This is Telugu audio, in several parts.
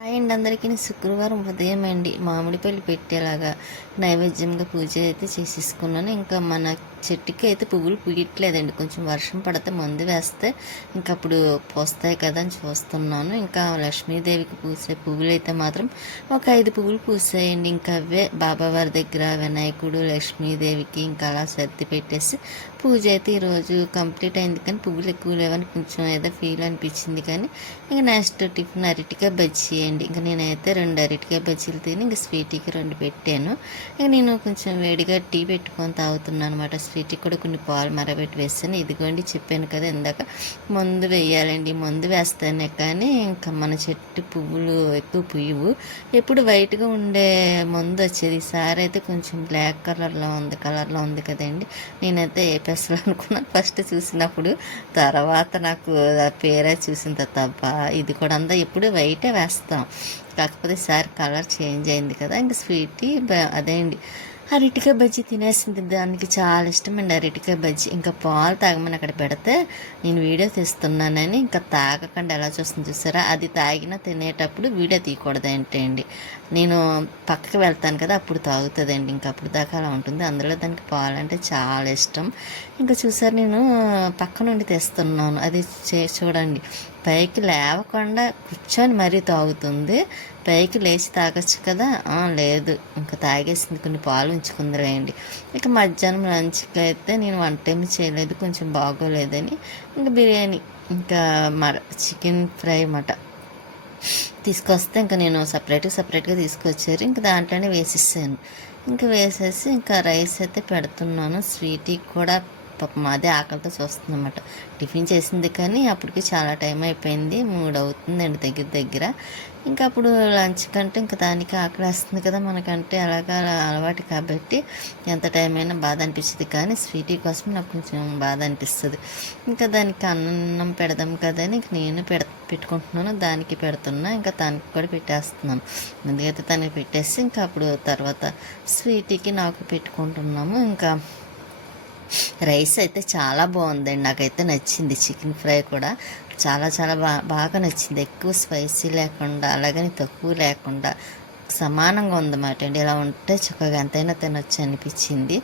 హాయ్ అండి అందరికీ. శుక్రవారం ఉదయం అండి మామిడిపళ్ళు పెట్టేలాగా నైవేద్యంగా పూజ అయితే చేసేసుకున్నాను. ఇంకా మన చెట్టుకి అయితే పువ్వులు పూయట్లేదండి. కొంచెం వర్షం పడితే మందు వేస్తే ఇంకా అప్పుడు పూస్తాయి కదా అని చూస్తున్నాను. ఇంకా లక్ష్మీదేవికి పూసే పువ్వులు అయితే మాత్రం ఒక 5 పువ్వులు పూసాయండి. ఇంకా అవే బాబావారి దగ్గర వినాయకుడు లక్ష్మీదేవికి ఇంకా అలా సర్ది పెట్టేసి పూజ అయితే ఈరోజు కంప్లీట్ అయింది. కానీ పువ్వులు ఎక్కువ లేవని కొంచెం ఏదో ఫీల్ అనిపించింది. కానీ ఇంకా నెక్స్ట్ టిఫిన్ అరటికాయ బజ్జీ అండి. ఇంకా నేనైతే 2 అరటికాయ బజ్జీలు తిని ఇంకా స్వీటీకి 2 పెట్టాను. ఇంకా నేను కొంచెం వేడిగా టీ పెట్టుకొని తాగుతున్నాను అనమాట. స్వీటీకి కూడా కొన్ని పాలు మరబెట్టి వేస్తాను. ఇదిగోండి చెప్పాను కదా ఇందాక మందు వేయాలండి. మందు వేస్తానే కానీ ఇంకా మన చెట్టు పువ్వులు ఎక్కువ పుయ్యవు. ఎప్పుడు వైట్గా ఉండే మందు వచ్చేది. ఈసారి అయితే కొంచెం బ్లాక్ కలర్లో ఉంది కదండి. నేనైతే ఏ పెసలు అనుకున్నాను ఫస్ట్ చూసినప్పుడు. తర్వాత నాకు ఆ పేరే చూసిన తర్వాత ఇది కూడా అంతా ఎప్పుడు వైటే వేస్తాం. కాకపోతే ఈసారి కలర్ చేంజ్ అయింది కదా. ఇంకా స్వీటీ అదే అండి అరటికాయ బజ్జీ తినేసింది. దానికి చాలా ఇష్టం అండి అరటికాయ బజ్జీ. ఇంకా పాలు తాగమని అక్కడ పెడితే నేను వీడియో తీస్తున్నానని ఇంకా తాగకుండా ఎలా చూస్తుంది చూసారా. అది తాగినా తినేటప్పుడు వీడియో తీయకూడదు ఏంటండి. నేను పక్కకి వెళ్తాను కదా అప్పుడు తాగుతుందండి. ఇంకా అప్పుడు దాకా అలా ఉంటుంది. అందులో దానికి పాలు అంటే చాలా ఇష్టం. ఇంకా చూసారు నేను పక్క నుండి తెస్తున్నాను. అది చూడండి పైకి లేవకుండా కూర్చొని మరీ తాగుతుంది. పైకి లేచి తాగొచ్చు కదా, లేదు ఇంకా తాగేసింది. కొన్ని పాలు ఉంచుకుందిలేండి. ఇక మధ్యాహ్నం లంచ్కి అయితే నేను వంట ఏమి చేయలేదు, కొంచెం బాగోలేదని. ఇంకా బిర్యానీ ఇంకా చికెన్ ఫ్రై మాట తీసుకొస్తే ఇంకా నేను సపరేట్గా తీసుకొచ్చారు. ఇంకా దాంట్లోనే వేసేసాను. ఇంకా వేసేసి ఇంకా రైస్ అయితే పెడుతున్నాను. స్వీటీకి కూడా పాపం అదే ఆకలితో చూస్తుందన్నమాట. టిఫిన్ చేసింది కానీ అప్పటికి చాలా టైం అయిపోయింది. 3 అవుతుందండి దగ్గర. ఇంకా అప్పుడు లంచ్ కంటే ఇంకా దానికి ఆకలి వేస్తుంది కదా, మనకంటే అలాగా అలవాటు కాబట్టి ఎంత టైం అయినా బాధ అనిపించింది. కానీ స్వీటీ కోసం నాకు కొంచెం బాధ అనిపిస్తుంది. ఇంకా దానికి అన్నం పెడదాం కదా అని ఇంక నేను పెట్టుకుంటున్నాను. దానికి పెడుతున్నా, ఇంకా తనకి కూడా పెట్టేస్తున్నాను. ముందుకైతే తనకి పెట్టేసి ఇంకా అప్పుడు తర్వాత స్వీటీకి నాకు పెట్టుకుంటున్నాము. ఇంకా రైస్ అయితే చాలా బాగుందండి. నాకైతే నచ్చింది. చికెన్ ఫ్రై కూడా చాలా బాగా నచ్చింది. ఎక్కువ స్పైసీ లేకుండా అలాగని తక్కువ లేకుండా సమానంగా ఉందన్నమాట అండి. ఇలా ఉంటే చక్కగా ఎంతైనా తినొచ్చు అనిపించింది.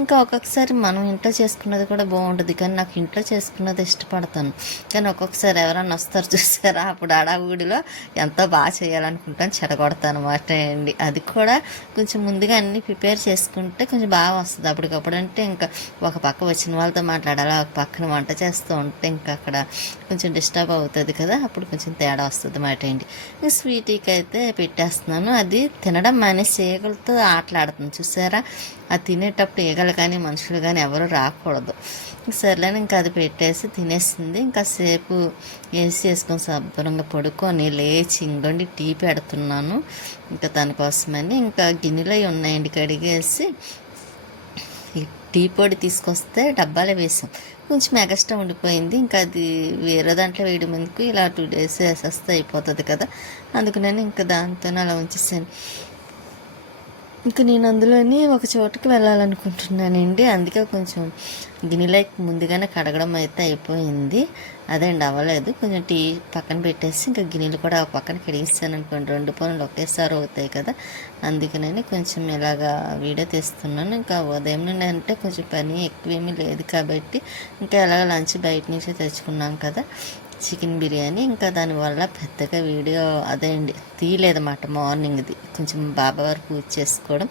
ఇంకా ఒక్కొక్కసారి మనం ఇంట్లో చేసుకున్నది కూడా బాగుంటుంది. కానీ నాకు ఇంట్లో చేసుకున్నది ఇష్టపడతాను. కానీ ఒక్కొక్కసారి ఎవరన్నా వస్తారు చూసారా, అప్పుడు అడావుడిలో ఎంతో బాగా చేయాలనుకుంటాను, చెడగొడతాను అనమాట అండి. అది కూడా కొంచెం ముందుగా అన్నీ ప్రిపేర్ చేసుకుంటే కొంచెం బాగా వస్తుంది. అప్పటికప్పుడు అంటే ఇంకా ఒక పక్క వచ్చిన వాళ్ళతో మాట్లాడాలి, ఒక పక్కన వంట చేస్తూ ఉంటే ఇంకా అక్కడ కొంచెం డిస్టర్బ్ అవుతుంది కదా, అప్పుడు కొంచెం తేడా వస్తుంది అన్నమాట అండి. స్వీటీకి అయితే పెట్టేస్తున్నాను. అది తినడం మానేసి ఈగలతో ఆటలాడుతుంది చూసారా. అది తినేటప్పుడు ఈగలు కానీ మనుషులు కానీ ఎవరు రాకూడదు. సర్లేని ఇంకా అది పెట్టేసి తినేసింది. ఇంకా సేపు వేసుకొని శుభ్రంగా పడుకొని లేచి ఇంకొండి టీ పెడుతున్నాను ఇంకా తన కోసమని. ఇంకా గిన్నెలు ఉన్నాయండి కడిగేసి టీ పొడి తీసుకొస్తే డబ్బాలో వేసాం. కొంచెం ఎగస్ట్రా ఉండిపోయింది. ఇంకా అది వేరే దాంట్లో వేయడం ఎందుకు, ఇలా 2 days వేసేస్తే అయిపోతుంది కదా, అందుకని ఇంకా దాంతో అలా ఉంచేసాను. ఇంకా నేను అందులోని ఒక చోటుకి వెళ్ళాలనుకుంటున్నానండి. అందుకే కొంచెం గిన్నెలకి ముందుగానే కడగడం అయితే అయిపోయింది. అదేండి అవ్వలేదు. కొంచెం టీ పక్కన పెట్టేసి ఇంకా గిన్నెలు కూడా ఒక పక్కన కడిగిస్తాను అనుకోండి. 2 పనులు ఒకేసారి అవుతాయి కదా, అందుకని కొంచెం ఇలాగా వీడియో తీస్తున్నాను. ఇంకా ఉదయం నుండి అంటే కొంచెం పని ఎక్కువేమీ లేదు కాబట్టి ఇంకా ఎలాగ లంచ్ బయట నుంచే తెచ్చుకున్నాం కదా చికెన్ బిర్యానీ. ఇంకా దానివల్ల పెద్దగా వీడియో అదే అండి తీయలేదన్నమాట. మార్నింగ్ది కొంచెం బాబావారు పూజ చేసుకోవడం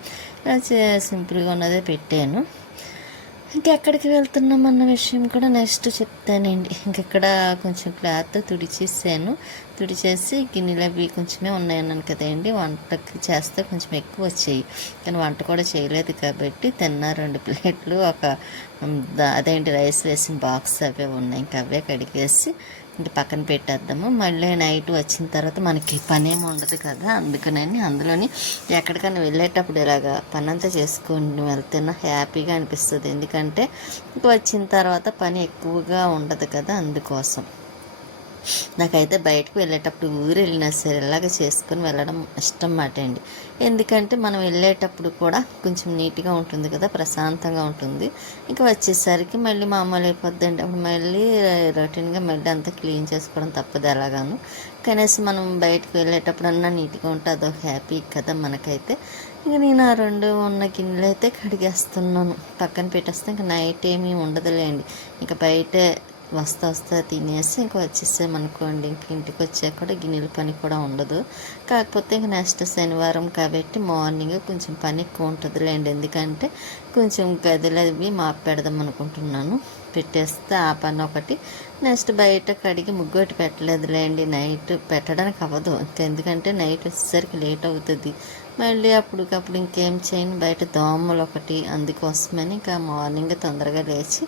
సింపుల్గా ఉన్నదే పెట్టాను. ఇంకెక్కడికి వెళ్తున్నాం అన్న విషయం కూడా నెక్స్ట్ చెప్తానండి. ఇంకెక్కడ కొంచెం క్లాత్ తుడిచేసి గిన్నెలు అవి కొంచెమే ఉన్నాయన్నాను కదండి. వంటకి చేస్తే కొంచెం ఎక్కువ వచ్చాయి, కానీ వంట కూడా చేయలేదు కాబట్టి తిన్న 2 ప్లేట్లు ఒక అదేంటి రైస్ వేసిన బాక్స్ అవే ఉన్నాయి. ఇంకా అవే కడిగేసి ఇంక పక్కన పెట్టేద్దాము. మళ్ళీ నైట్ వచ్చిన తర్వాత మనకి పని ఏమి ఉండదు కదా, అందుకని అందులోని ఎక్కడికైనా వెళ్ళేటప్పుడు ఇలాగా పని అంతా చేసుకొని వెళ్తేనే హ్యాపీగా అనిపిస్తుంది. ఎందుకంటే ఇంక వచ్చిన తర్వాత పని ఎక్కువగా ఉండదు కదా, అందుకోసం. నాకైతే బయటకు వెళ్ళేటప్పుడు ఊరు వెళ్ళినా సరే ఇలాగ చేసుకొని వెళ్ళడం ఇష్టం మాట అండి. ఎందుకంటే మనం వెళ్ళేటప్పుడు కూడా కొంచెం నీట్గా ఉంటుంది కదా, ప్రశాంతంగా ఉంటుంది. ఇంకా వచ్చేసరికి మళ్ళీ మామూలు అయిపోద్దండి. అప్పుడు మళ్ళీ రొటీన్గా మళ్ళీ అంతా క్లీన్ చేసుకోవడం తప్పదు ఎలాగాను. కనీసం మనం బయటకు వెళ్ళేటప్పుడన్నా నీట్గా ఉంటే అదొక హ్యాపీ కదా మనకైతే. ఇంక నేను ఆ 2 ఉన్న గిన్నెలు అయితే కడిగేస్తున్నాను, పక్కన పెట్టేస్తే ఇంక నైట్ ఏమీ ఉండదులేండి. ఇంక బయటే వస్తా తినేసి ఇంక వచ్చేసామనుకోండి, ఇంక ఇంటికి వచ్చాక కూడా గిన్నెల పని కూడా ఉండదు. కాకపోతే ఇంక నెక్స్ట్ శనివారం కాబట్టి మార్నింగ్ కొంచెం పని ఎక్కువ ఉంటుందిలేండి. ఎందుకంటే కొంచెం గదిలో అవి మాపు పెడదాం అనుకుంటున్నాను, పెట్టేస్తే ఆ పని ఒకటి. నెక్స్ట్ బయట కడిగి ముగ్గొట్టి పెట్టలేదులేండి, నైట్ పెట్టడానికి అవ్వదు. ఎందుకంటే నైట్ వచ్చేసరికి లేట్ అవుతుంది. మళ్ళీ అప్పటికప్పుడు ఇంకేం చేయను, బయట దోమలు ఒకటి, అందుకోసమని ఇంకా మార్నింగ్ తొందరగా లేచి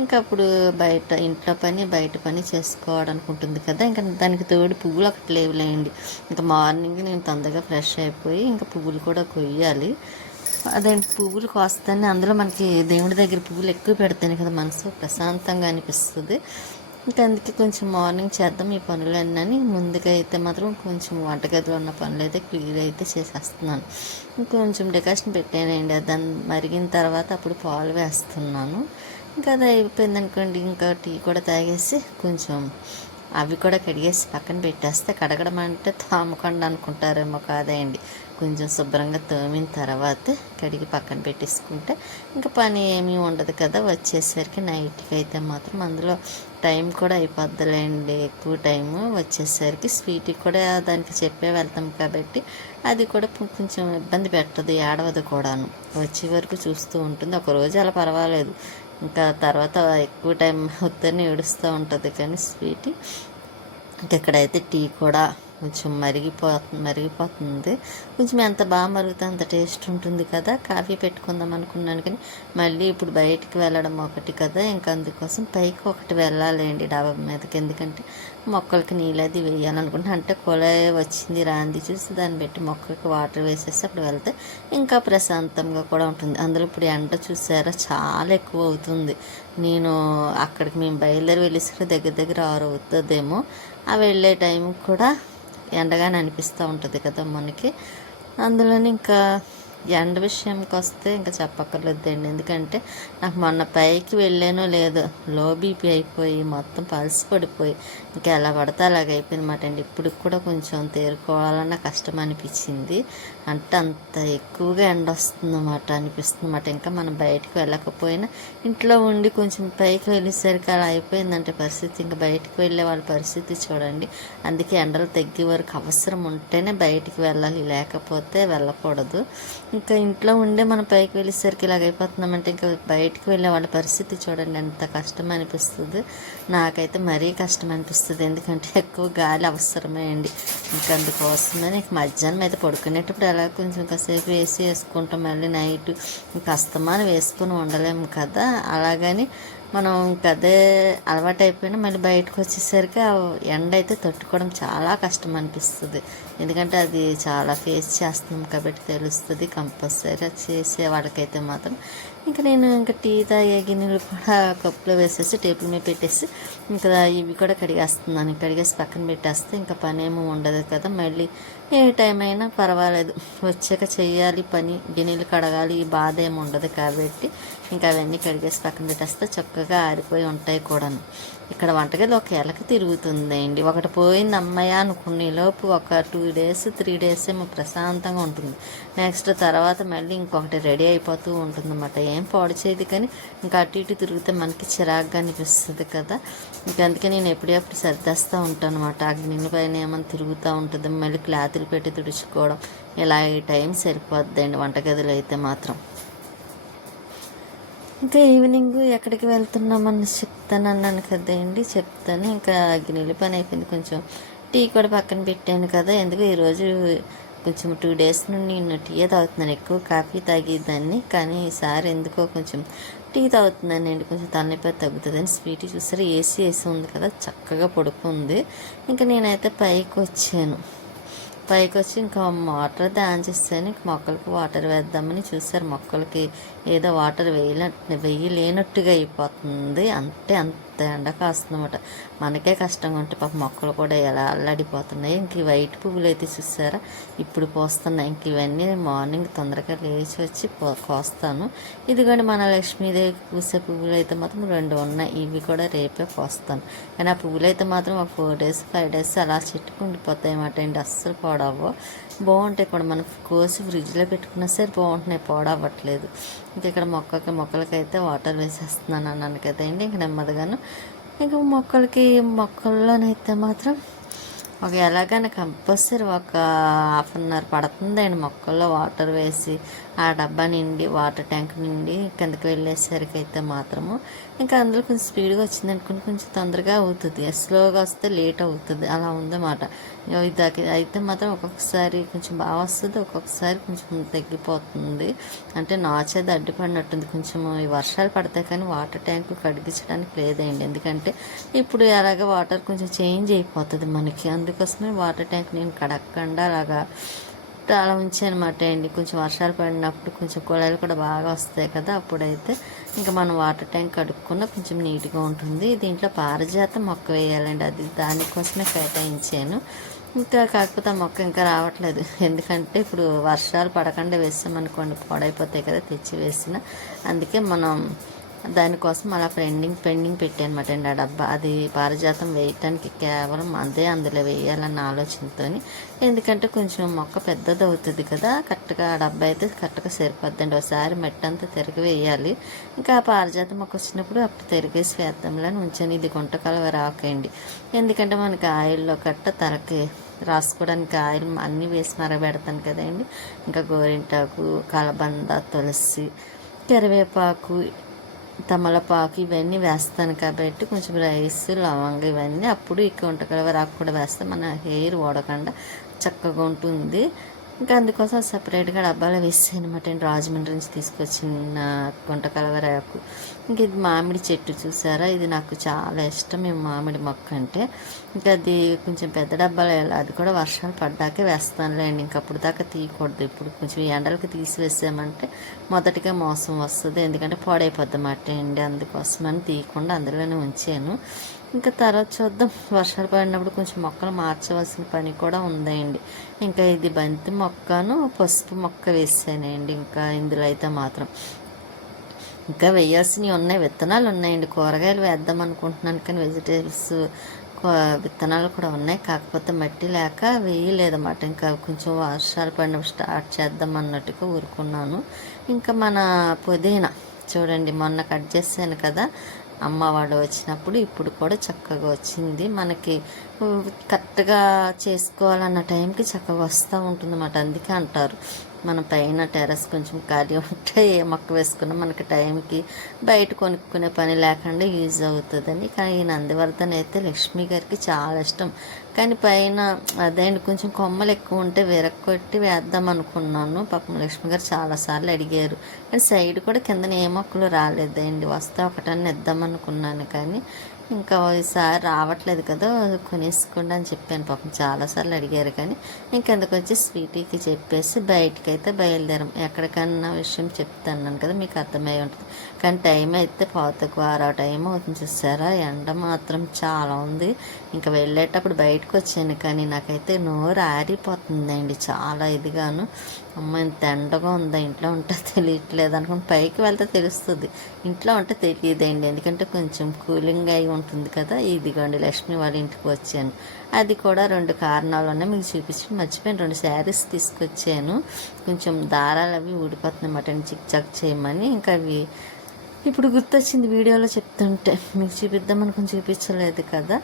ఇంకా అప్పుడు బయట ఇంట్లో పని బయట పని చేసుకోవడానికి ఉంటుంది కదా. ఇంకా దానికి తోడు పువ్వులు ఒకటి లేవులేండి. ఇంకా మార్నింగ్ నేను తొందరగా ఫ్రెష్ అయిపోయి ఇంకా పువ్వులు కూడా కొయ్యాలి. అదేంటి పువ్వులు కోస్తానే అందులో మనకి దేవుడి దగ్గర పువ్వులు ఎక్కువ పెడితేనే కదా మనసు ప్రశాంతంగా అనిపిస్తుంది. ఇంకా అందుకే కొంచెం మార్నింగ్ చేద్దాం ఈ పనులన్నీ. ముందుగా అయితే మాత్రం కొంచెం వంటగదిలో ఉన్న పనులు అయితే క్లియర్ అయితే చేసేస్తున్నాను. ఇంకొంచెం డెకాషన్ పెట్టానండి, దాన్ని మరిగిన తర్వాత అప్పుడు పాలు వేస్తున్నాను. ఇంకా అది అయిపోయింది అనుకోండి, ఇంకా టీ కూడా తాగేసి కొంచెం అవి కూడా కడిగేసి పక్కన పెట్టేస్తే, కడగడం అంటే తామకుండా అనుకుంటారేమో కాదండి, కొంచెం శుభ్రంగా తోమిన తర్వాత కడిగి పక్కన పెట్టేసుకుంటే ఇంకా పని ఏమీ ఉండదు కదా. వచ్చేసరికి నైట్కి అయితే మాత్రం అందులో టైం కూడా అయిపోద్దులేండి, ఎక్కువ టైము. వచ్చేసరికి స్వీట్కి కూడా దానికి చెప్పే వెళ్తాం కాబట్టి అది కూడా కొంచెం ఇబ్బంది పెట్టదు, ఏడవదు కూడాను. వచ్చే వరకు చూస్తూ ఉంటుంది. ఒకరోజు అలా పర్వాలేదు, ఇంకా తర్వాత ఎక్కువ టైం అవుతూనే ఏడుస్తూ ఉంటుంది. కానీ స్వీట్ ఇక్కడైతే టీ కూడా కొంచెం మరిగిపోతుంది. కొంచెం ఎంత బాగా మరుగుతే అంత టేస్ట్ ఉంటుంది కదా. కాఫీ పెట్టుకుందాం అనుకున్నాను కానీ మళ్ళీ ఇప్పుడు బయటికి వెళ్ళడం ఒకటి కదా, ఇంకా అందుకోసం పైకి ఒకటి వెళ్ళాలండి డాబా మీదకి. ఎందుకంటే మొక్కలకి నీళ్ళు అది వేయాలనుకుంటున్నా, అంటే కుళాయి వచ్చింది రాంది చూసి దాన్ని బట్టి మొక్కలకి వాటర్ వేసేసి అప్పుడు వెళ్తే ఇంకా ప్రశాంతంగా కూడా ఉంటుంది. అందులో ఇప్పుడు ఎండ చూసారా చాలా ఎక్కువ అవుతుంది. నేను అక్కడికి మేము బయలుదేరి వెళ్ళేసరికి దగ్గర 6 అవుతుందేమో. ఆ వెళ్ళే టైం కూడా ఎండగానే అనిపిస్తూ ఉంటుంది కదా మనకి. అందులోని ఇంకా ఎండ విషయంకి వస్తే ఇంకా చెప్పక్కర్లేదండి. ఎందుకంటే నాకు మొన్న పైకి వెళ్ళానో లేదో లో బీపీ అయిపోయి మొత్తం పల్స్ పడిపోయి ఇంకా ఎలా పడితే అలాగ అయిపోయిందన్నమాట అండి. ఇప్పుడు కూడా కొంచెం తేరుకోవాలన్న కష్టం అనిపించింది. అంటే అంత ఎక్కువగా ఎండ వస్తుందన్నమాట అనిపిస్తుందన్నమాట. ఇంకా మనం బయటకు వెళ్ళకపోయినా ఇంట్లో ఉండి కొంచెం పైకి వెళ్ళేసరికి అలా అయిపోయిందంటే పరిస్థితి. ఇంకా బయటకు వెళ్ళే వాళ్ళ పరిస్థితి చూడండి. అందుకే ఎండలు తగ్గే వరకు అవసరం ఉంటేనే బయటికి వెళ్ళాలి, లేకపోతే వెళ్ళకూడదు. ఇంకా ఇంట్లో ఉండే మనం పైకి వెళ్ళేసరికి ఇలాగ అయిపోతున్నామంటే ఇంకా బయటికి వెళ్ళే వాళ్ళ పరిస్థితి చూడండి ఎంత కష్టం అనిపిస్తుంది. నాకైతే మరీ కష్టం అనిపిస్తుంది, ఎందుకంటే ఎక్కువ గాలి అవసరమే అండి. ఇంకా అందుకోసమే నీకు మధ్యాహ్నం అయితే పడుకునేటప్పుడు అలా కొంచెం కాసేపు వేసుకుంటాం, మళ్ళీ నైట్ ఇంకా అస్తమానం వేసుకొని ఉండలేము కదా. అలాగని మనం అదే అలవాటు అయిపోయినా మళ్ళీ బయటకు వచ్చేసరికి ఆ ఎండ అయితే తట్టుకోవడం చాలా కష్టం అనిపిస్తుంది. ఎందుకంటే అది చాలా ఫేస్ చేస్తున్నాం కాబట్టి తెలుస్తుంది. కంపల్సరీగా చేసే వాళ్ళకైతే మాత్రం ఇంకా నేను ఇంకా టీ తాగే గిన్నెలు కూడా కప్పులో వేసేసి టేబుల్ మీద పెట్టేసి ఇంకా ఇవి కూడా కడిగేస్తున్నాను. కడిగేసి పక్కన పెట్టేస్తే ఇంకా పని ఏమో ఉండదు కదా. మళ్ళీ ఏ టైం అయినా పర్వాలేదు, వచ్చాక చెయ్యాలి పని, గిన్నెలు కడగాలి, ఈ బాధ ఏమి ఉండదు కాబట్టి ఇంకా అవన్నీ కడిగేసి పక్కన పెట్టేస్తే చక్కగా ఆరిపోయి ఉంటాయి కూడాను. ఇక్కడ వంటగది ఒక ఎలక తిరుగుతుందండి. ఒకటి పోయింది అమ్మాయి అనుకునే లోపు ఒక 2 days 3 days ఏమో ప్రశాంతంగా ఉంటుంది. నెక్స్ట్ తర్వాత మళ్ళీ ఇంకొకటి రెడీ అయిపోతూ ఉంటుంది అన్నమాట. ఏం పాడు చేయదు కానీ ఇంకా అటు ఇటు తిరిగితే మనకి చిరాగ్గా అనిపిస్తుంది కదా. ఇంకా అందుకే నేను ఎప్పుడప్పుడు సర్దేస్తూ ఉంటాను అన్నమాట. ఆ గిన్నెల పైన ఏమైనా తిరుగుతూ ఉంటుంది, మళ్ళీ క్లాతులు పెట్టి తుడుచుకోవడం, ఇలా ఈ టైం సరిపోద్దండి వంటగదిలో అయితే మాత్రం. ఇంకా ఈవినింగ్ ఎక్కడికి వెళ్తున్నామని చెప్తాను అన్నాను కదండి, చెప్తాను. ఇంకా గిన్నెల పని అయిపోయింది, కొంచెం టీ కూడా పక్కన పెట్టాను కదా. ఎందుకు ఈరోజు కొంచెం 2 days నుండి నేను టీయే తాగుతున్నాను, ఎక్కువ కాఫీ తాగేదాన్ని. కానీ ఈసారి ఎందుకో కొంచెం టీ తాగుతున్నానండి, కొంచెం తలనొప్పి తగ్గుతుందని. స్వీట్ చూసారు ఏసీ ఉంది కదా, చక్కగా పడుకుంది. ఇంకా నేనైతే పైకి వచ్చి ఇంకా వాటర్ ఆన్ చేస్తాను. మొక్కలకి వాటర్ వేద్దామని చూసారు, మొక్కలకి ఏదో వాటర్ వేయలేనట్టుగా అయిపోతుంది. అంటే అంత ఎంత ఎండ కాస్తుందన్నమాట. మనకే కష్టంగా ఉంటే పాప మొక్కలు కూడా ఎలా అల్లాడిపోతున్నాయి. ఇంక ఈ వైట్ పువ్వులు అయితే చూసారా ఇప్పుడు పోస్తున్నాయి. ఇంక ఇవన్నీ మార్నింగ్ తొందరగా లేచి వచ్చి కోస్తాను. ఇదిగోండి మన లక్ష్మీదేవి పూసే పువ్వులు అయితే మాత్రం 2 ఉన్నాయి. ఇవి కూడా రేపే కోస్తాను. కానీ ఆ పువ్వులు అయితే మాత్రం ఒక 4 days 5 days అలా చెట్టుకు ఉండిపోతాయి అన్నమాట అండి. అస్సలు పాడవ్వవు, బాగుంటాయి కూడా. మనం కోసి ఫ్రిడ్జ్లో పెట్టుకున్నా సరే బాగుంటున్నాయి, పాడవ్వట్లేదు. ఇంక ఇక్కడ మొక్కలకైతే వాటర్ వేసేస్తున్నాను అన్నాను కదండి. ఇంక నెమ్మదిగాను ఇంక మొక్కల్లోనైతే మాత్రం ఎలాగైనా కంపల్సరీ ఒక 1/2 పడుతుందండి మొక్కల్లో వాటర్ వేసి ఆ డబ్బా నిండి వాటర్ ట్యాంక్ నిండి కిందకి వెళ్ళేసరికి అయితే మాత్రము ఇంకా అందులో కొంచెం స్పీడ్గా వచ్చింది అనుకుని కొంచెం తొందరగా అవుతుంది, స్లోగా వస్తే లేట్ అవుతుంది, అలా ఉందన్నమాట. ఇది అయితే మాత్రం ఒక్కొక్కసారి కొంచెం బాగా వస్తుంది, ఒక్కొక్కసారి కొంచెం తగ్గిపోతుంది. అంటే నాచేది అడ్డుపడినట్టుంది. కొంచెం ఈ వర్షాలు పడతాయి కానీ వాటర్ ట్యాంక్ కడిగించడానికి లేదండి. ఎందుకంటే ఇప్పుడు అలాగే వాటర్ కొంచెం చేంజ్ అయిపోతుంది మనకి. అందుకోసమే వాటర్ ట్యాంక్ నేను కడగకుండా అలా ఉంచానమాట అండి. కొంచెం వర్షాలు పడినప్పుడు కొంచెం కుళాయిలు కూడా బాగా వస్తాయి కదా, అప్పుడైతే ఇంకా మనం వాటర్ ట్యాంక్ కడుక్కున్న కొంచెం నీట్గా ఉంటుంది. దీంట్లో పారిజాత మొక్క వేయాలండి, అది దానికోసమే కేటాయించాను. ఇంకా కాకపోతే ఆ మొక్క ఇంకా రావట్లేదు. ఎందుకంటే ఇప్పుడు వర్షాలు పడకుండా వేసామనుకోండి పాడైపోతాయి కదా తెచ్చి వేసిన. అందుకే మనం దానికోసం అలా పెండింగ్ పెట్టాను అనమాట అండి ఆ డబ్బా. అది పారిజాతం వేయటానికి కేవలం అందులో వేయాలన్న ఆలోచనతో. ఎందుకంటే కొంచెం మొక్క పెద్దది అవుతుంది కదా, కరెక్ట్గా ఆ డబ్బా అయితే కరెక్ట్గా సరిపోద్దండి. ఒకసారి మెట్టంతా తిరిగి వేయాలి. ఇంకా ఆ పారిజాతం మొక్క వచ్చినప్పుడు అప్పుడు తిరిగేసి వేద్దాంలని ఉంచాను. ఇది గుంటకలవ రాకండి, ఎందుకంటే మనకి ఆయిల్లో తలకి రాసుకోవడానికి ఆయిల్ అన్నీ వేసి మరగబెడతాను కదండి. ఇంకా గోరింటాకు, కలబంద, తులసి, కరివేపాకు, తమలపాకు ఇవన్నీ వేస్తాను కాబట్టి కొంచెం రైస్, లవంగ ఇవన్నీ అప్పుడు ఈ గుంటకలవరాకు కూడా వేస్తే మన హెయిర్ ఓడకుండా చక్కగా ఉంటుంది. ఇంకా అందుకోసం సపరేట్గా డబ్బాలో వేసాను అనమాట. రాజమండ్రి నుంచి తీసుకొచ్చిన గుంటకలవరాకు. ఇంక ఇది మామిడి చెట్టు చూసారా, ఇది నాకు చాలా ఇష్టం ఈ మామిడి మొక్క అంటే. ఇంకా అది కొంచెం పెద్ద డబ్బాలో అది కూడా వర్షాలు పడ్డాకే వేస్తానులేండి. ఇంకప్పుడు దాకా తీయకూడదు. ఇప్పుడు కొంచెం ఎండలకు తీసివేసామంటే మొదటిగా మోసం వస్తుంది, ఎందుకంటే పాడైపోద్ది అన్నమాట అండి. అందుకోసమని తీయకుండా అందులోనే ఉంచాను. ఇంకా తర్వాత చూద్దాం, వర్షాలు పడినప్పుడు కొంచెం మొక్కలు మార్చవలసిన పని కూడా ఉందండి. ఇంకా ఇది బంతి మొక్కను పసుపు మొక్క వేసానండి. ఇంకా ఇందులో అయితే మాత్రం ఇంకా వేయాల్సినవి ఉన్నాయి, విత్తనాలు ఉన్నాయండి. కూరగాయలు వేద్దాం అనుకుంటున్నాను కానీ వెజిటేబుల్స్ విత్తనాలు కూడా ఉన్నాయి, కాకపోతే మట్టి లేక వేయలేదన్నమాట. ఇంకా కొంచెం వర్షాలు పడినప్పుడు స్టార్ట్ చేద్దాం అన్నట్టుగా ఊరుకున్నాను. ఇంకా మన పుదీనా చూడండి, మొన్న కట్ చేశాను కదా అమ్మ వాళ్ళు వచ్చినప్పుడు, ఇప్పుడు కూడా చక్కగా వచ్చింది. మనకి కరెక్ట్గా చేసుకోవాలన్న టైంకి చక్కగా వస్తూ ఉంటుంది అన్నమాట. అందుకే అంటారు మన పైన టెర్రస్ కొంచెం ఖాళీ ఉంటే ఏ మొక్క వేసుకున్నా మనకి టైంకి బయట కొనుక్కునే పని లేకుండా యూజ్ అవుతుందని. కానీ ఈ నందివర్ధన్ అయితే లక్ష్మి గారికి చాలా ఇష్టం. కానీ పైన అదేంటి కొంచెం కొమ్మలు ఎక్కువ ఉంటే విరక్కొట్టి వేద్దాం అనుకున్నాను. పాపం లక్ష్మి గారు చాలాసార్లు అడిగారు, కానీ సైడ్ కూడా కిందన ఏ మొక్కలు రాలేదండి. వస్తే ఒకటన్నా ఇద్దాం అనుకున్నాను కానీ ఇంకా ఈసారి రావట్లేదు కదా కొనేసుకోండి అని చెప్పాను. పాపం చాలాసార్లు అడిగారు కానీ ఇంకెందుకు వచ్చి స్వీటీకి చెప్పేసి బయటకైతే బయలుదేరాం. ఎక్కడికన్నా విషయం చెప్తాను కదా మీకు అర్థమై ఉంటుంది. కానీ టైం అయితే పావుతకు 6 టైం అవుతుంది చూసారా. ఎండ మాత్రం చాలా ఉంది. ఇంకా వెళ్ళేటప్పుడు బయటకు వచ్చాను కానీ నాకైతే నోరు ఆరిపోతుందండి చాలా ఇదిగాను. అమ్మ ఇంత ఎండగా ఉందా, ఇంట్లో ఉంటే తెలియట్లేదు అనుకుని పైకి వెళ్తే తెలుస్తుంది, ఇంట్లో ఉంటే తెలియదండి. ఎందుకంటే కొంచెం కూలింగ్ అయి ఉంటుంది కదా. ఇదిగోండి లక్ష్మి వాళ్ళ ఇంటికి వచ్చాను. అది కూడా 2 కారణాలు ఉన్నాయి, మీకు చూపించి మర్చిపోయాను. 2 శారీస్ తీసుకొచ్చాను. కొంచెం దారాలు అవి ఊడిపోతున్నాయి అన్నమాట చిక్ చాక్ చేయమని. ఇంకా అవి ఇప్పుడు గుర్తొచ్చింది వీడియోలో చెప్తుంటే, మీకు చూపిద్దామని కొంచెం చూపించలేదు కదా.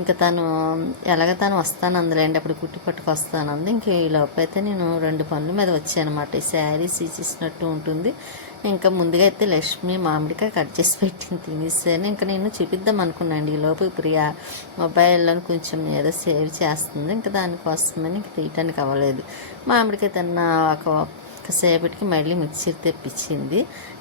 ఇంకా తను వస్తాను అందులేండి, అప్పుడు కుట్టి పట్టుకు వస్తానంది. ఇంక ఈ లోపైతే నేను 2 పనుల మీద వచ్చానమాట. ఈ శారీస్ ఇచ్చినట్టు ఉంటుంది. ఇంకా ముందుగా అయితే లక్ష్మి మామిడికాయ కట్ చేసి పెట్టింది, తినేసాను. ఇంకా నేను చూపిద్దాం అనుకున్నాను. ఈ లోపు ప్రియా మొబైల్లో కొంచెం ఏదో సేవ్ చేస్తుంది, ఇంకా దానికోసమని ఇంక తీయటానికి అవ్వలేదు. మామిడికాయ తిన్న ఒకసేపటికి మళ్ళీ మిక్సీ తెప్పించింది.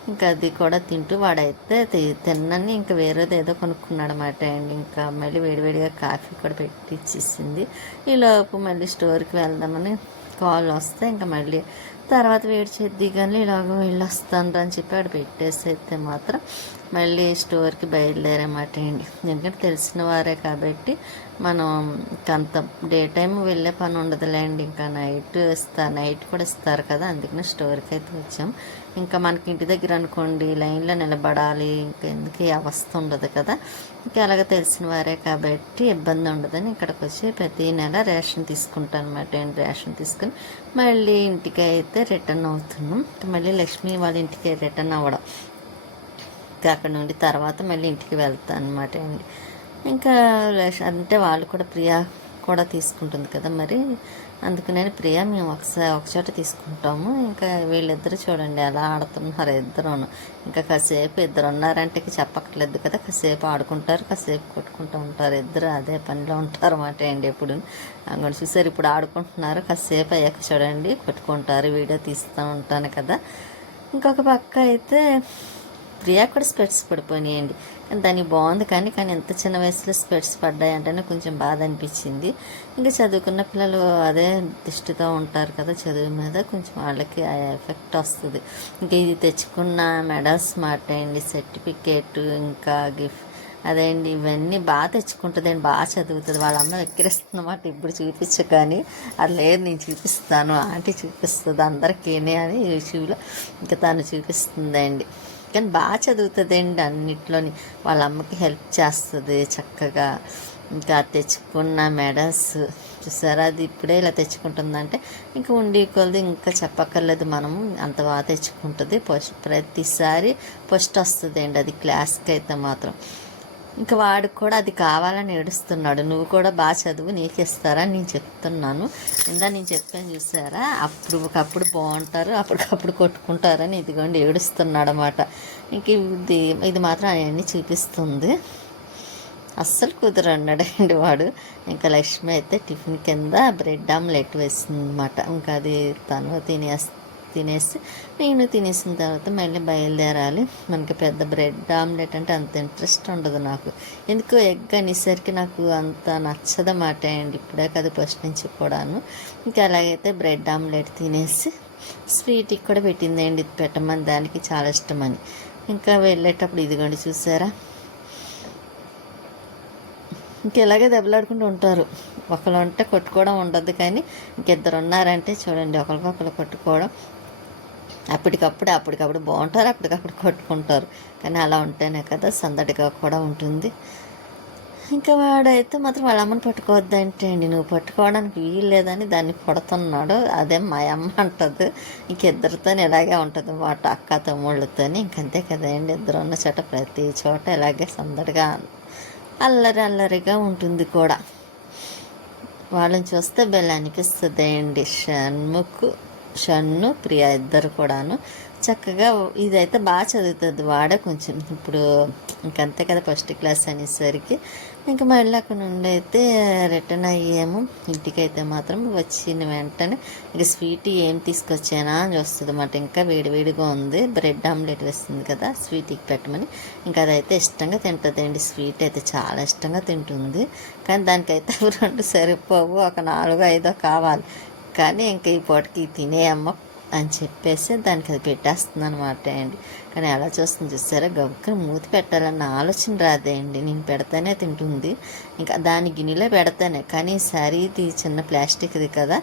ఇంకా అది కూడా తింటూ వాడైతే తిన్నని ఇంకా వేరేది ఏదో కొనుక్కున్నాడు అన్నమాట అండి. ఇంకా మళ్ళీ వేడివేడిగా కాఫీ కూడా పెట్టి ఇచ్చేసింది. ఈలోపు మళ్ళీ స్టోర్కి వెళ్దామని కాల్ వస్తే ఇంకా మళ్ళీ తర్వాత వేడి చేద్ది కానీ ఇలాగ వెళ్ళొస్తాను అని చెప్పి ఆడ పెట్టేసి అయితే మాత్రం మళ్ళీ స్టోర్కి బయలుదేరామాట అండి. ఎందుకంటే తెలిసిన వారే కాబట్టి మనం అంత డే టైం వెళ్ళే పని ఉండదులేండి. ఇంకా నైట్ కూడా ఇస్తారు కదా, అందుకని స్టోర్కి అయితే వచ్చాం. ఇంకా మనకి ఇంటి దగ్గర అనుకోండి లైన్లో నిలబడాలి, ఇంకా ఎందుకు అవస్థ ఉండదు కదా. ఇంకా అలాగ తెలిసిన వారే కాబట్టి ఇబ్బంది ఉండదని ఇక్కడికి వచ్చి ప్రతి నెల రేషన్ తీసుకుంటాను అనమాట అండి. రేషన్ తీసుకుని మళ్ళీ ఇంటికి అయితే రిటర్న్ అవుతున్నాం. మళ్ళీ లక్ష్మి వాళ్ళ ఇంటికి రిటర్న్ అవ్వడం, అక్కడ నుండి తర్వాత మళ్ళీ ఇంటికి వెళ్తాను అనమాట అండి. ఇంకా అంటే వాళ్ళు కూడా ప్రియా కూడా తీసుకుంటుంది కదా, మరి అందుకనే ప్రియా మేము ఒకచోట తీసుకుంటాము. ఇంకా వీళ్ళిద్దరు చూడండి ఎలా ఆడుతున్నారు ఇద్దరును. ఇంకా కాసేపు ఇద్దరు ఉన్నారంటే చెప్పక్కర్లేదు కదా, కాసేపు ఆడుకుంటారు, కాసేపు కొట్టుకుంటూ ఉంటారు. ఇద్దరు అదే పనిలో ఉంటారు అన్నమాట అండి. ఎప్పుడు అంగడి చూసారు, ఇప్పుడు ఆడుకుంటున్నారు, కాసేపు అయ్యాక చూడండి కొట్టుకుంటారు. వీడియో తీస్తూ ఉంటాను కదా. ఇంకొక పక్క అయితే ప్రియా కూడా స్పెట్స్ పడిపోయినాయండి. కానీ దానికి బాగుంది, కానీ ఎంత చిన్న వయసులో స్పెట్స్ పడ్డాయి అంటేనే కొంచెం బాధ అనిపించింది. ఇంకా చదువుకున్న పిల్లలు అదే దృష్టితో ఉంటారు కదా చదువు మీద, కొంచెం వాళ్ళకి ఆ ఎఫెక్ట్ వస్తుంది. ఇంకా ఇది తెచ్చుకున్న మెడల్స్ మాట అండి, సర్టిఫికేట్ ఇంకా గిఫ్ట్ అదే అండి, ఇవన్నీ బాగా తెచ్చుకుంటుందండి, బాగా చదువుతుంది. వాళ్ళ అమ్మ ఎక్కిరిస్తున్నమాట, ఇప్పుడు చూపించు కానీ అది లేదు నేను చూపిస్తాను, ఆంటీ చూపిస్తుంది అందరికీనే అని యూట్యూబ్లో ఇంకా తను చూపిస్తుందండి. కానీ బాగా చదువుతుందండి అన్నిట్లోని, వాళ్ళ అమ్మకి హెల్ప్ చేస్తుంది చక్కగా. ఇంకా తెచ్చుకున్న మెడల్స్ చూసారా, అది ఇప్పుడే ఇలా తెచ్చుకుంటుందంటే ఇంకా ఉండి కొలది ఇంకా చెప్పక్కర్లేదు, మనం అంత బాగా తెచ్చుకుంటుంది. ప్రతిసారి ఫస్ట్ వస్తుందండి అది క్లాస్కి అయితే మాత్రం. ఇంకా వాడికి కూడా అది కావాలని ఏడుస్తున్నాడు, నువ్వు కూడా బాగా చదువు నీకు ఇస్తారా నేను చెప్తున్నాను. నేను చెప్పాను చూసారా, ఒకప్పుడు బాగుంటారు అప్పటికప్పుడు కొట్టుకుంటారని ఇదిగోండి ఏడుస్తున్నాడు అన్నమాట. ఇంక ఇది మాత్రం అవన్నీ చూపిస్తుంది. అస్సలు కుదరన్నాడండి వాడు. ఇంకా లక్ష్మి అయితే టిఫిన్ కింద బ్రెడ్ ఆమ్లెట్ వేసింది అనమాట. ఇంకా అది తను తినేసి నేను తినేసిన తర్వాత మళ్ళీ బయలుదేరాలి. మనకి పెద్ద బ్రెడ్ ఆమ్లెట్ అంటే అంత ఇంట్రెస్ట్ ఉండదు నాకు, ఎందుకో ఎగ్ అనేసరికి నాకు అంత నచ్చదన్నమాట అండి. ఇప్పుడే కదా ఫస్ట్ నుంచి కూడాను. ఇంకా అలాగైతే బ్రెడ్ ఆమ్లెట్ తినేసి స్వీట్కి కూడా పెట్టిందండి, ఇది పెట్టమని, దానికి చాలా ఇష్టమని. ఇంకా వెళ్ళేటప్పుడు ఇదిగోండి చూసారా, ఇంకెలాగే దెబ్బలాడుకుంటూ ఉంటారు. ఒకరు ఉంటే కొట్టుకోవడం ఉండదు, కానీ ఇంకిద్దరు ఉన్నారంటే చూడండి ఒకరికొకరు కొట్టుకోవడం. అప్పటికప్పుడు బాగుంటారు, అప్పటికప్పుడు కొట్టుకుంటారు. కానీ అలా ఉంటేనే కదా సందడిగా కూడా ఉంటుంది. ఇంకా వాడైతే మాత్రం వాళ్ళ అమ్మని పట్టుకోవద్దంటే అండి, నువ్వు పట్టుకోవడానికి వీలు లేదని దాన్ని కొడుతున్నాడు. అదే మా అమ్మ అంటుంది. ఇంకిద్దరితో ఇలాగే ఉంటుంది మాట, అక్క తమ్ముళ్ళతో. ఇంకంతే కదండి, ఇద్దరు ఉన్న చోట ప్రతి చోట ఇలాగే సందడిగా అల్లరిగా ఉంటుంది కూడా. వాళ్ళని చూస్తే బెల్ల అనిపిస్తుంది అండి. షన్ను ప్రియా ఇద్దరు కూడాను చక్కగా, ఇదైతే బాగా చదువుతుంది. వాడే కొంచెం ఇప్పుడు ఇంకంతే కదా ఫస్ట్ క్లాస్ అనేసరికి. ఇంకా మళ్ళీ అక్కడ నుండి అయితే రిటర్న్ అయ్యాము. ఇంటికైతే మాత్రం వచ్చిన వెంటనే ఇక స్వీట్ ఏం తీసుకొచ్చానా అని వస్తుంది అన్నమాట. ఇంకా వేడివేడిగా ఉంది, బ్రెడ్ ఆమ్లెట్ వేస్తుంది కదా స్వీట్కి పెట్టమని. ఇంకా అదైతే ఇష్టంగా తింటుందండి, స్వీట్ అయితే చాలా ఇష్టంగా తింటుంది. కానీ దానికైతే 2 సరిపోవు, ఒక 4, 5 కావాలి. కానీ ఇంకా ఈ పూటకి తినేయమ్మ అని చెప్పేసి దానికి అది పెట్టేస్తుంది అనమాట అండి. కానీ ఎలా చూస్తుంది చూసారా, గబుక్కని మూతి పెట్టాలన్న ఆలోచన రాదే అండి. నేను పెడతానే తింటుంది, ఇంకా దాని గిన్నెలో పెడతానే. కానీ ఈసారి ఇది చిన్న ప్లాస్టిక్ది కదా,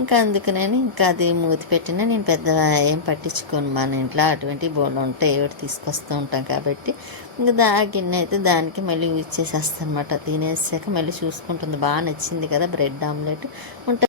ఇంకా అందుకనే ఇంకా అది మూతి పెట్టినా నేను పెద్ద ఏం పట్టించుకోను. మన ఇంట్లో అటువంటి బోర్డు ఉంటాయి, ఏమిటి తీసుకొస్తూ ఉంటాం కాబట్టి ఇంకా గిన్నె అయితే దానికి మళ్ళీ యూజ్ చేసేస్తాను అనమాట. తినేసాక మళ్ళీ చూసుకుంటుంది, బాగా నచ్చింది కదా బ్రెడ్ ఆమ్లెట్ ఉంటే